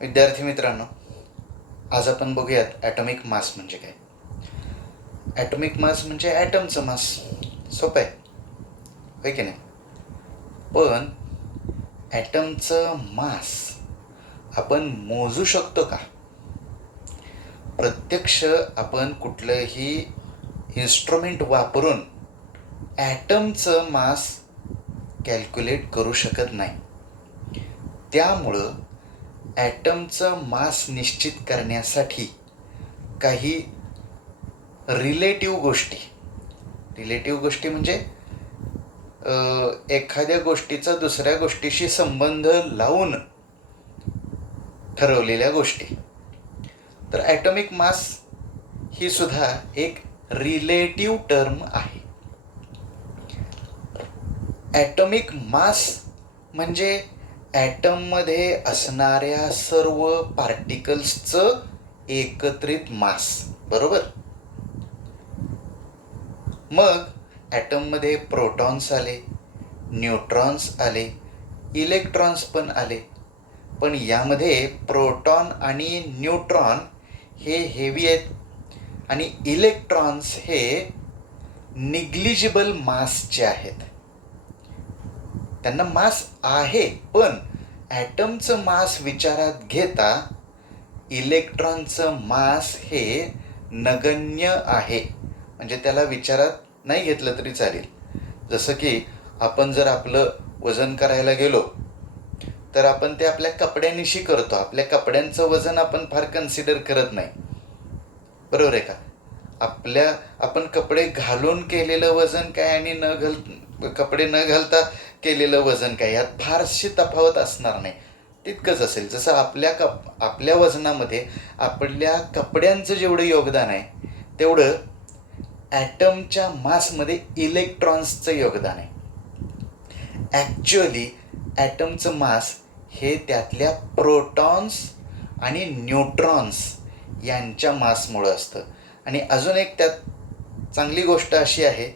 विद्यार्थी मित्रांनो, आज आपण बघूयात ॲटॉमिक मास म्हणजे काय. ॲटॉमिक मास म्हणजे ॲटमचं मास. सोपं आहे, होय की नाही? पण ॲटमचं मास आपण मोजू शकतो का? प्रत्यक्ष आपण कुठलंही इन्स्ट्रुमेंट वापरून ॲटमचं मास कॅल्क्युलेट करू शकत नाही. त्यामुळं ॲटमचं मास निश्चित करण्यासाठी काही रिलेटिव्ह गोष्टी म्हणजे एखाद्या गोष्टीचा दुसऱ्या गोष्टीशी संबंध लावून ठरवलेल्या गोष्टी. तर ॲटॉमिक मास ही सुद्धा एक रिलेटिव्ह टर्म आहे. ॲटॉमिक मास म्हणजे ॲटममध्ये असणाऱ्या सर्व पार्टिकल्सचं एकत्रित मास, बरोबर? मग ॲटममध्ये प्रोटॉन्स आले, न्यूट्रॉन्स आले, इलेक्ट्रॉन्स पण आले. पण यामध्ये प्रोटॉन आणि न्यूट्रॉन हे हेवी आहेत आणि इलेक्ट्रॉन्स हे निग्लिजिबल मासचे आहेत. त्यांना मास आहे, पण ॲटमचं मास विचारात घेता इलेक्ट्रॉनचं मास हे नगण्य आहे. म्हणजे त्याला विचारात नाही घेतलं तरी चालेल. जसं की आपण जर आपलं वजन करायला गेलो तर आपण ते आपल्या कपड्यांनिशी करतो. आपल्या कपड्यांचं वजन आपण फार कन्सिडर करत नाही, बरोबर आहे का? आपण कपडे घालून केलेलं वजन काय आणि कपडे न घालता केलेलं वजन काय, यात फारशी तफावत असणार नाही. तितकंच असेल. जसं आपल्या वजनामध्ये आपल्या कपड्यांचं जेवढं योगदान आहे तेवढं ॲटमच्या मासमध्ये इलेक्ट्रॉन्सचं योगदान आहे. ॲक्च्युअली ॲटमचं मास हे त्यातल्या प्रोटॉन्स आणि न्यूट्रॉन्स यांच्या मासमुळं असतं. आणि अजून एक त्यात चांगली गोष्ट अशी आहे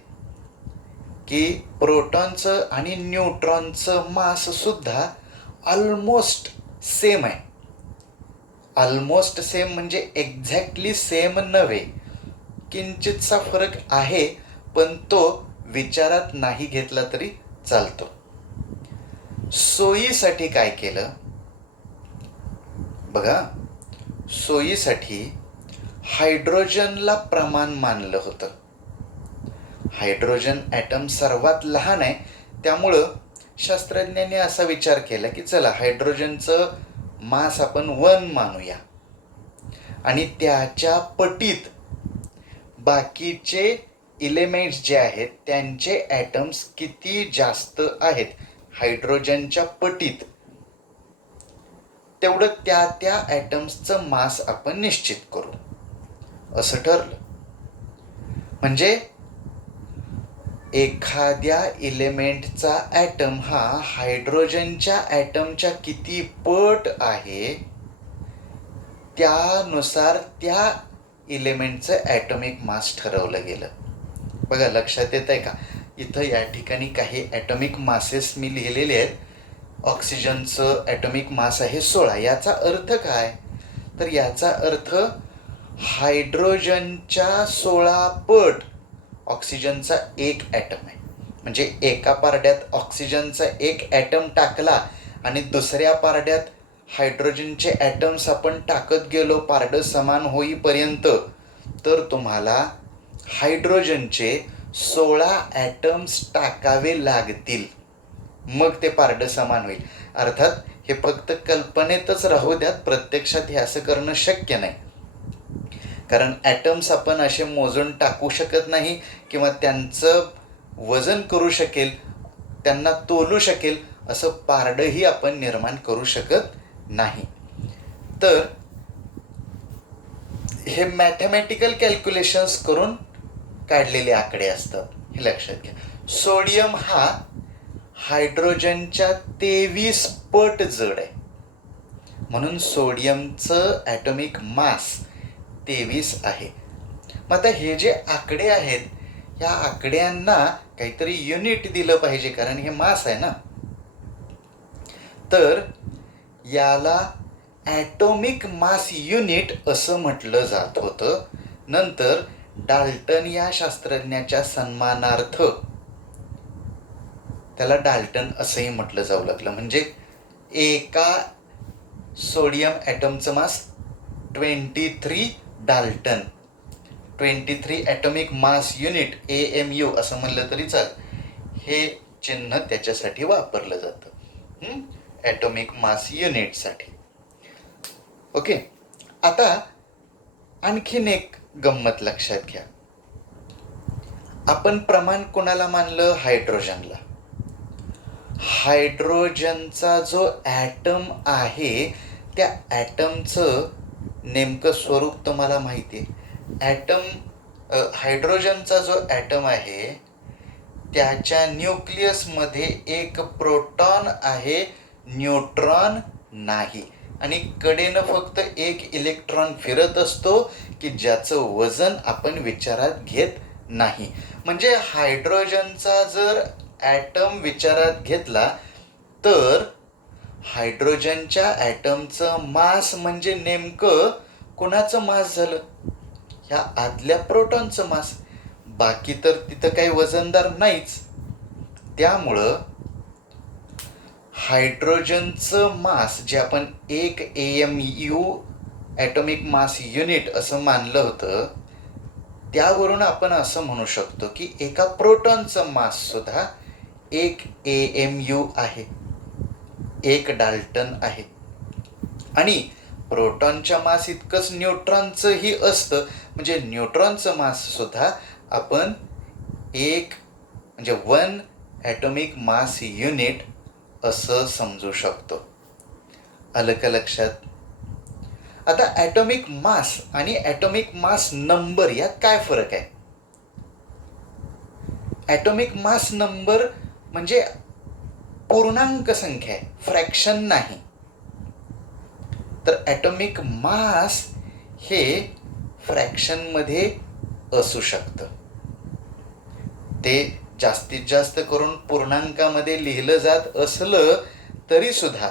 की प्रोटॉनचं आणि न्यूट्रॉनचं माससुद्धा ऑलमोस्ट सेम आहे. ऑलमोस्ट सेम म्हणजे एक्झॅक्टली सेम नव्हे, किंचितसा फरक आहे, पण तो विचारात नाही घेतला तरी चालतो. सोयीसाठी काय केलं बघा, सोयीसाठी हायड्रोजनला प्रमाण मानलं होतं. हायड्रोजन ॲटम सर्वात लहान आहे, त्यामुळं शास्त्रज्ञांनी असा विचार केला की चला हायड्रोजनचं मास आपण 1 मानूया आणि त्याच्या पटीत बाकीचे इलेमेंट्स जे आहेत त्यांचे ॲटम्स किती जास्त आहेत हायड्रोजनच्या पटीत, तेवढं त्या ॲटम्सचं मास आपण निश्चित करू, असं ठरलं. म्हणजे एखाद्या इलेमेंटचा ॲटम हा हायड्रोजनच्या ॲटमच्या किती पट आहे त्यानुसार त्या इलेमेंटचं ॲटॉमिक मास ठरवलं गेलं. बघा, लक्षात येत आहे का? इथं या ठिकाणी काही ॲटॉमिक मासेस मी लिहिलेले आहेत. ऑक्सिजनचं ॲटॉमिक मास आहे 16. याचा अर्थ काय? तर याचा अर्थ हायड्रोजनच्या 16 पट ऑक्सिजनचा एक ॲटम आहे. म्हणजे एका पारड्यात ऑक्सिजनचा एक ॲटम टाकला आणि दुसऱ्या पारड्यात हायड्रोजनचे ॲटम्स आपण टाकत गेलो पारडं समान होईपर्यंत, तर तुम्हाला हायड्रोजनचे 16 ॲटम्स टाकावे लागतील, मग ते पारडं समान होईल. अर्थात हे फक्त कल्पनेतच राहू द्यात, प्रत्यक्षात हे असं करणं शक्य नाही. कारण ॲटम्स आपण असे मोजून टाकू शकत नाही किंवा त्यांचं वजन करू शकेल, त्यांना तोलू शकेल असं पारडंही आपण निर्माण करू शकत नाही. तर हे मॅथमॅटिकल कॅल्क्युलेशन्स करून काढलेले आकडे असतात, हे लक्षात घ्या. सोडियम हा हायड्रोजनच्या 23 पट जड आहे, म्हणून सोडियमचं ॲटॉमिक मास 23 आहे. मग आता हे जे आकडे आहेत या आकड्यांना काहीतरी युनिट दिलं पाहिजे, कारण हे मास आहे ना. तर याला ॲटॉमिक मास युनिट असं म्हटलं जात होतं. नंतर डाल्टन या शास्त्रज्ञाच्या सन्मानार्थ त्याला डाल्टन असंही म्हटलं जाऊ लागलं. म्हणजे एका सोडियम ॲटमचं मास 23 Dalton, 23 atomic mass unit, AMU असं म्हणलं तरी चालेल. हे चिन्ह त्याच्यासाठी वापरलं जातं, ॲटॉमिक मास युनिटसाठी. ओके, आता आणखीन एक गंमत लक्षात घ्या. आपण प्रमाण कोणाला मानलं? हायड्रोजनला. हायड्रोजनचा जो ॲटम आहे त्या ॲटमचं नेमकं स्वरूप तुम्हाला माहिती आहे. हायड्रोजनचा जो ॲटम आहे त्याच्या न्यूक्लियसमध्ये एक प्रोटॉन आहे, न्यूट्रॉन नाही. आणि कडेनं फक्त एक इलेक्ट्रॉन फिरत असतो की ज्याचं वजन आपण विचारात घेत नाही. म्हणजे हायड्रोजनचा जर ॲटम विचारात घेतला तर हायड्रोजनच्या ॲटमचं मास म्हणजे नेमकं कोणाचं मास झालं? ह्या आतल्या प्रोटॉनचं मास. बाकी तर तिथं काही वजनदार नाहीच. त्यामुळं हायड्रोजनचं मास जे आपण 1 AMU ॲटॉमिक मास युनिट असं मानलं होतं, त्यावरून आपण असं म्हणू शकतो की एका प्रोटॉनचं मास सुद्धा 1 AMU आहे, 1 डाल्टन आहे. आणि प्रोटॉनच्या मास इतकंच न्यूट्रॉनचंही असतं. म्हणजे न्यूट्रॉनचं मास सुद्धा आपण 1 ॲटॉमिक मास युनिट असं समजू शकतो. आलं का लक्षात? आता ॲटॉमिक मास आणि ॲटॉमिक मास नंबर यात काय फरक आहे? ॲटॉमिक मास नंबर म्हणजे पूर्णांक संख्या आहे, फ्रॅक्शन नाही. तर ॲटॉमिक मास हे फ्रॅक्शनमध्ये असू शकतं. ते जास्तीत जास्त करून पूर्णांकामध्ये लिहिलं जात असलं तरी सुद्धा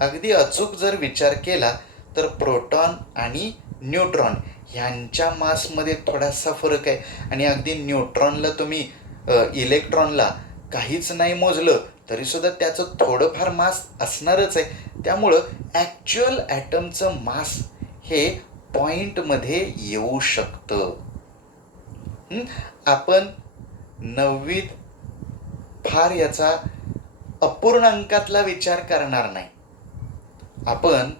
अगदी अचूक जर विचार केला तर प्रोटॉन आणि न्यूट्रॉन ह्यांच्या मासमध्ये थोडासा फरक आहे. आणि अगदी न्यूट्रॉनला तुम्ही इलेक्ट्रॉनला काहीच नाही मोजलं तरीसुद्धा त्याचं थोडंफार मास असणारच आहे. त्यामुळं ॲक्च्युअल ॲटमचं मास हे पॉईंटमध्ये येऊ शकतं. आपण 9वीत फार याचा अपूर्णांकातला विचार करणार नाही, आपण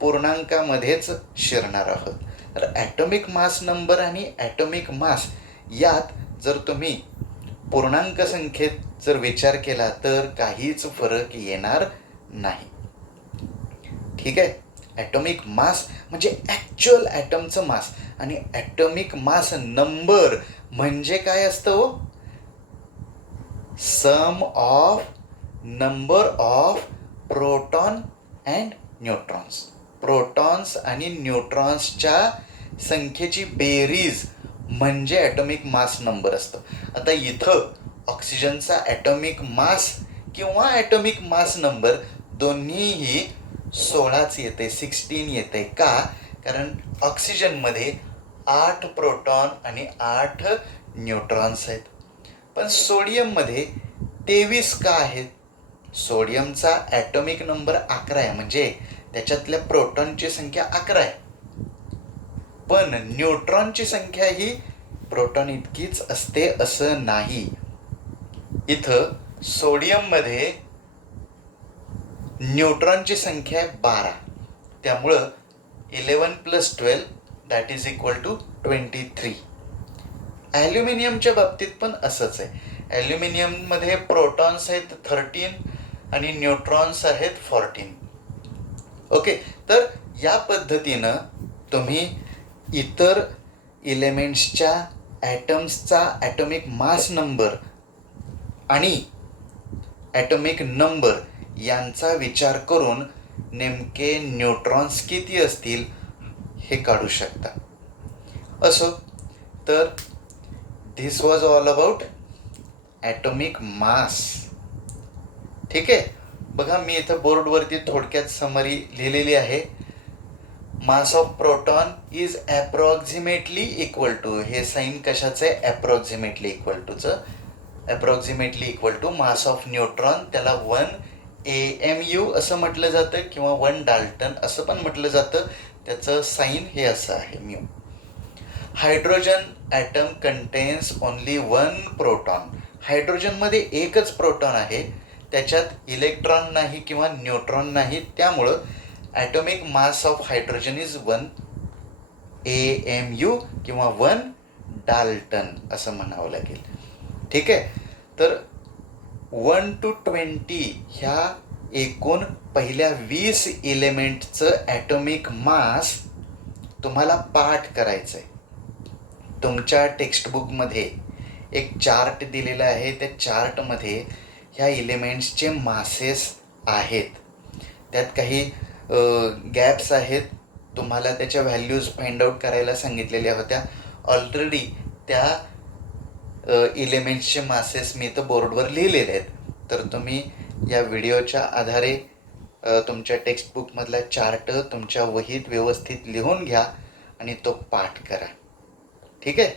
पूर्णांकामध्येच शिरणार आहोत. तर ॲटॉमिक मास नंबर आणि ॲटॉमिक मास यात जर तुम्ही पूर्णांक संख्येत जर विचार केला तर काहीच फरक येणार नाही. ठीक आहे. ॲटॉमिक मास म्हणजे ॲक्च्युअल ॲटमचं मास आणि ॲटॉमिक मास नंबर म्हणजे काय असतं? Sum of number of proton and neutrons. Protons आणि न्यूट्रॉन्सच्या संख्येची बेरीज म्हणजे ॲटॉमिक मास नंबर असतं. आता इथं ऑक्सिजनचा ॲटॉमिक मास किंवा ॲटॉमिक मास नंबर दोन्हीही 16च येते, 16 येते. का? कारण ऑक्सिजनमध्ये 8 प्रोटॉन आणि 8 न्यूट्रॉन्स आहेत. पण सोडियममध्ये 23 का आहेत? सोडियमचा ॲटॉमिक नंबर 11 आहे, म्हणजे त्याच्यातल्या प्रोटॉनची संख्या 11 आहे. पण न्यूट्रॉनची संख्या ही प्रोटॉन इतकीच असते असं नाही. इथं सोडियममध्ये न्यूट्रॉनची संख्या आहे 12. त्यामुळं 11 + 12 = 23. ॲल्युमिनियमच्या बाबतीत पण असंच आहे. ॲल्युमिनियममध्ये प्रोटॉन्स आहेत 13 आणि न्यूट्रॉन्स आहेत 14. ओके, तर या पद्धतीनं तुम्ही इतर एलिमेंट्सच्या ॲटम्सचा ॲटॉमिक मास नंबर आणि ॲटॉमिक नंबर यांचा विचार करून नेमके न्यूट्रॉन्स किती असतील हे काढू शकता. असो, तर this was all about atomic mass. ठीक आहे. बघा, मी इथं बोर्डवरती थोडक्यात समरी लिहिलेली आहे. Mass of proton is approximately equal to, हे साईन कशाचं आहे, ॲप्रॉक्झिमेटली इक्वल टूचं, approximately equal to mass of neutron, त्याला 1 AMU असं म्हटलं जातं किंवा 1 डाल्टन असं पण म्हटलं जातं. त्याचं साईन हे असं आहे mu. Hydrogen atom contains only 1 proton. हायड्रोजनमध्ये एकच प्रोटॉन आहे, त्याच्यात इलेक्ट्रॉन नाही किंवा न्यूट्रॉन नाही, त्यामुळं atomic mass of hydrogen is 1 AMU किंवा 1 डाल्टन असं म्हणावं लागेल. ठीक आहे. तर 1 to 20 ह्या एकूण पहिल्या 20 एलिमेंटचं ॲटॉमिक मास तुम्हाला पाठ करायचं आहे. तुमच्या टेक्स्टबुकमध्ये एक चार्ट दिलेला आहे, त्या चार्टमध्ये ह्या एलिमेंट्सचे मासेस आहेत, त्यात काही गॅप्स आहेत, तुम्हाला त्याच्या व्हॅल्यूज फाइंड आउट करायला सांगितलेल्या होत्या. ऑलरेडी त्या एलिमेंट्सचे मासेस मी तर बोर्डवर लिहिलेले आहेत. तर तुम्ही या व्हिडिओच्या आधारे तुमच्या टेक्स्टबुकमधला चार्ट तुमच्या वहीत व्यवस्थित लिहून घ्या आणि तो पाठ करा. ठीक आहे.